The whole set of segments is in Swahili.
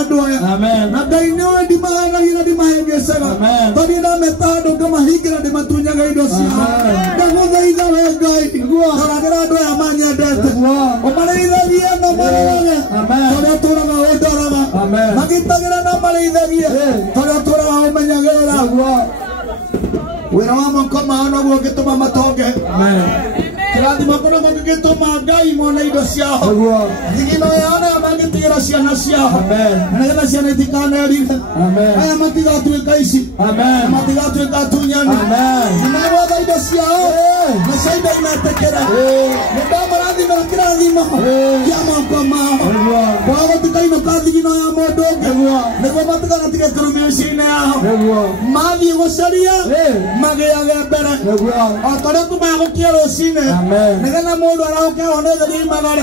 Adoya. Amen. Na gaino di mana ina di mahegesera. Amen. Tadi na metado kama hikira di matunya gaido sia. Dango gaiga gai. Gara-gara doya manya dete. O mana ida dia na mana. Amen. Tadi tura na odora na. Amen. Makita gara na mana ida dia. Tadi tura na manya gara. Wira wa kama ono go ketoma matoge. Amen. Kiradi makono mageto magai mo na ido sia. Digino yana magitira sia na sia. Amen. Nagana sia na tikana ri. Amen. Aya matiga tu kaisi. Amen. Matiga tu katunya. Amen. Nawa da ido sia. Masaida ina tekera. Nda maradi na kiradi mo. Yama kama. Bawa tikai no kadi gino ya mo doge. Nego matiga na tiga kurumi sine ya. Madi go saria. Mage ya bere. Akore tu ma go kiero sine. Nagana modo ara oke one dari magare.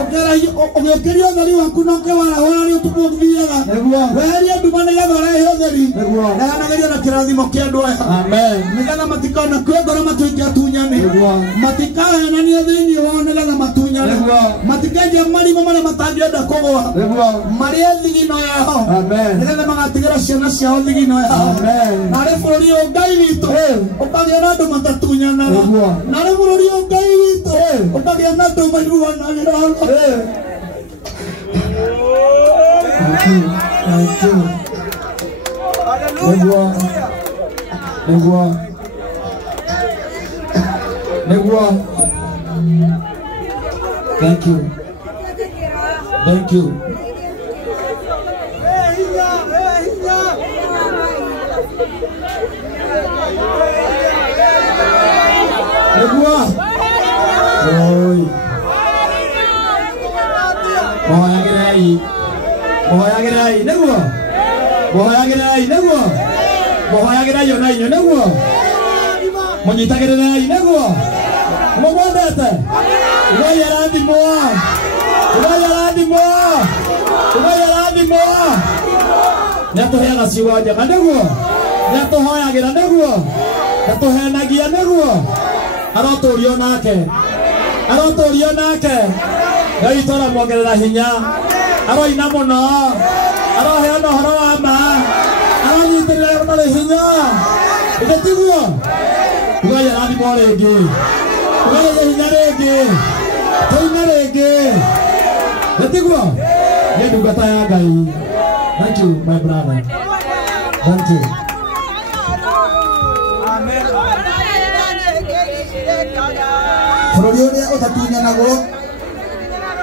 Okera o kerio dari wakuno ke wala wala ni tupo biyaga. Weria dumane ya bara yo dari. Nagana gerio na kiradi mo ke do. Amen. Nagana matikana kwe gora matuja tunyane. Matikana nani adini wone nagana matunyane. Matikaje mali mama na mataje da kogo. Maria digino ya. Amen. Nagana magatigira siana sia digino ya. Amen. Nare florio gaivito. Opagera do matatunya na. Nare florio gaivito. Opagera do maruwa na gira. Thank you. Hallelujah. Thank you. Thank you. Arotorio nake gaitora mogerera hinya aroina muno aroheana horo wa ma aranyitirira mare hinya igatiguo ugoya radi morengi ugoya hinya rengi toina rengi igatiguo ye ndungata ya Ngai. Thank you my brother. Thank you. Amen. Florio ni utatunya nago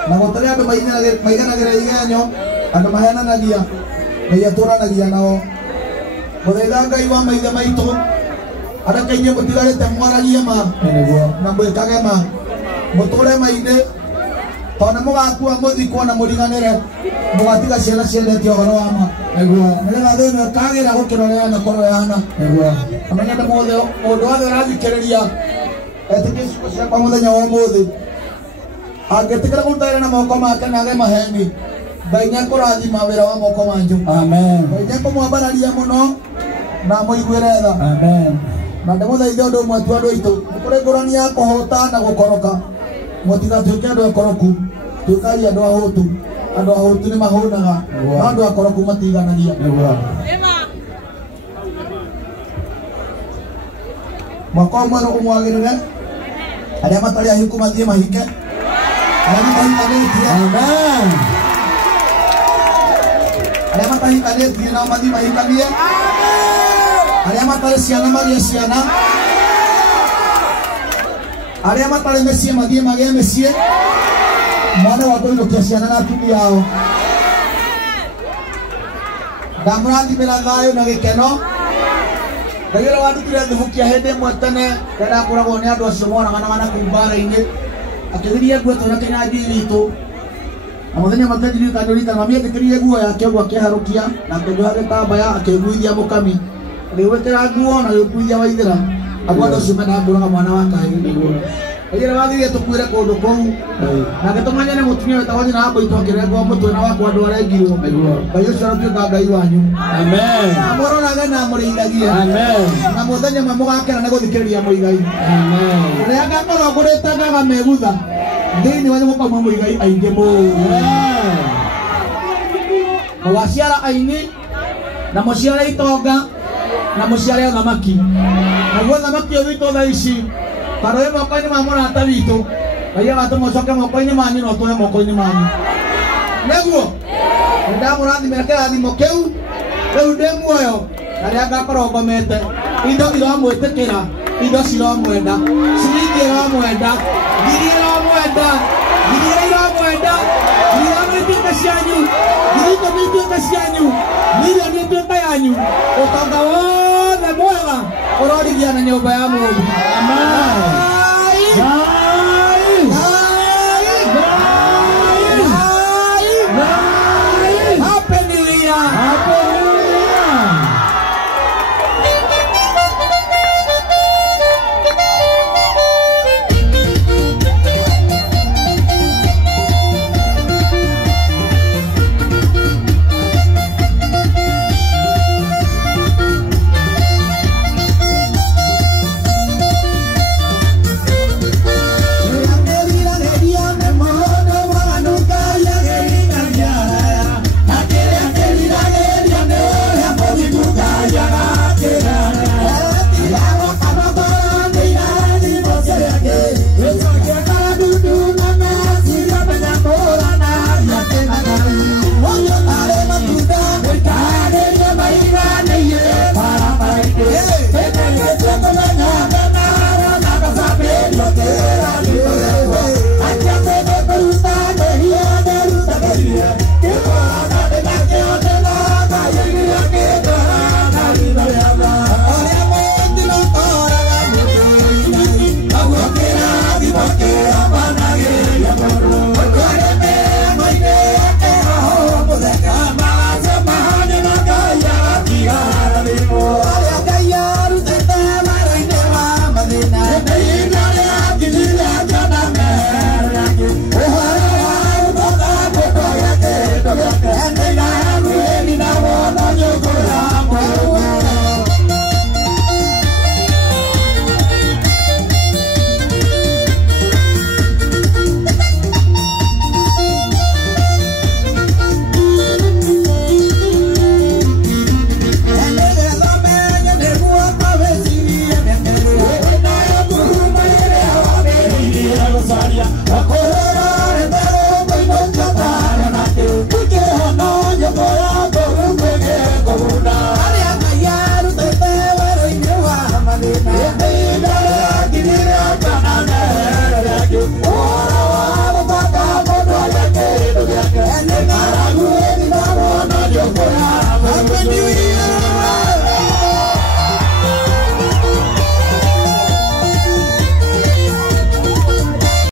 nago tare ando maigana gere iganyo ando mahana nagia meyatura nagia nao bodega Ngai wa maiga maito ada kainya mutigare temwara yema na mbekage ma mutore maine tona mugakua muthi kuona muringanire mugatiga ciana ciende ti ogoro wama eguo nega thina kagira gukirora na koro yana eguo amenya ndamothe mundu wothe arathikiriria etikisiko cia kwa muthenya wa muthi angetikira gutaira na moko make nage maheni Ngai nĩakũrathima wĩra wa moko manyu. Amen. Ngai nĩakũmwambararia muno na mũiguĩre tha. Amen. Na ndĩmũthaithe ũndũ ũmwe tu andũ aitũ, kũrĩ ngũrani ya kũhũta na gũkoroka, mũtigatuĩke andũ akoroku, tuĩkai andũ ahũtu. Andũ ahũtu nĩ mahũnaga, no andũ akoroku matiganagia. Mwaka ũmwe ũmwagĩrĩre, arĩa matarĩ ahiku mathiĩ mahike, arĩa matahikanĩtie. Amen. Arĩa matahikanĩtie nao mathiĩ mahikanie, arĩa matarĩ ciana magĩe ciana, arĩa matarĩ mĩciĩ mathiĩ magĩe mĩciĩ, mwana wa kũinũkia ciana na atumia ao. Ndamũrathimĩra thayũ na gĩkeno. Ndagĩra wandutire thubukia hĩndĩ ĩmwe tene rĩrĩa akoragwo nĩ andũ acio moraganaga na kũu mbara-inĩ, akĩgiria nguo na kĩnyanji gitũ. Na mũthenya matendirikana nĩũrikana mami agĩkĩrire nguo yake ũguo akĩharũkia na akĩnyoha gĩtambaya akĩguithia mũkami, agĩgwĩkĩra nguo na agĩkuithia Waithĩra. Aguo andũ acio menambũraga mwana wa kahĩĩ. Ndagĩra wathire tũkuĩre kũndũ kũu na agĩtũmanya nĩ mũtumia wĩtagwo nyina wa Mbũitũ akĩrengwo mũtwe na wakwa andũ arengirwo. Ngai ũcio arotuĩka Ngai wanyu. Amen. Amũrorage na amũrĩithagie. Amen. Na mũthenya ũmwe mũgakena nĩ gũthikĩrĩria mũigai. Amen. Rĩrĩa ngakorwo ngũrĩte ngaga megutha thĩinĩ wanyu mũkauma mũigai aingĩ mũno. Mũgaciara aini na mũciare itonga na mũciare thamaki. Naguo thamaki ũyũ witũ thaa ici tondũ wĩ moko-inĩ ma mũrata witũ, Ngai agatũma ũcoke moko-inĩ manyu na ũtũre moko-inĩ manyu. Naguo nĩndamũrathimĩra kĩrathimo kĩu rĩu ndĩ muoyo na rĩrĩa ngakorwo ngomete indo iramwĩtĩkĩra, indo ciramwenda, ciringi iramwenda, ngiri iramwenda, ngiri iramwenda, ngiri ituĩke cianyu, ngiri ikũmi ituĩke cianyu, milioni ituĩke yanyu, ũtonga wothe mwega ũrorithia na nyũmba ya Mũndũ. Amen.